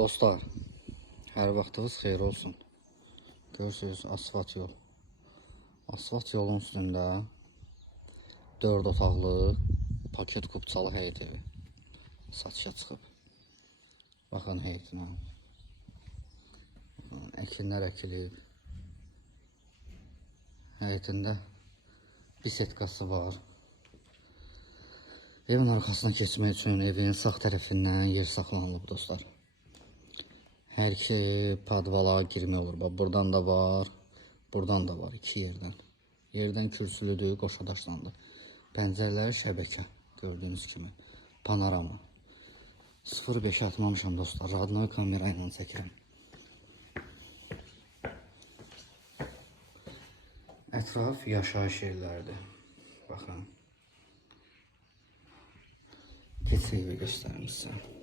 Dostlar, hər vaxtınız xeyir olsun. Görürsünüz, asfalt yol. Asfalt yolun üstündə 4 otaqlı paket kupçalı həyət evi satışa çıxıb. Baxın həyətinə. Əkinlər əkilib. Həyətində bisetkası var. Evin arxasına keçmək üçün evin sağ tərəfindən yer saxlanılıb dostlar. Hər iki padvala girmək olur. Bax, buradan da var, buradan da var, iki yerdən. Yerdən kürsülüdür, qoşa daşlandı. Pəncərələri şəbəkə, gördüyünüz kimi. Panorama. 0.5 atmamışam dostlar, radyo kamera ilə çəkirəm. Ətraf yaşayış yerləridir. Baxın. Keçək və göstərim sizə.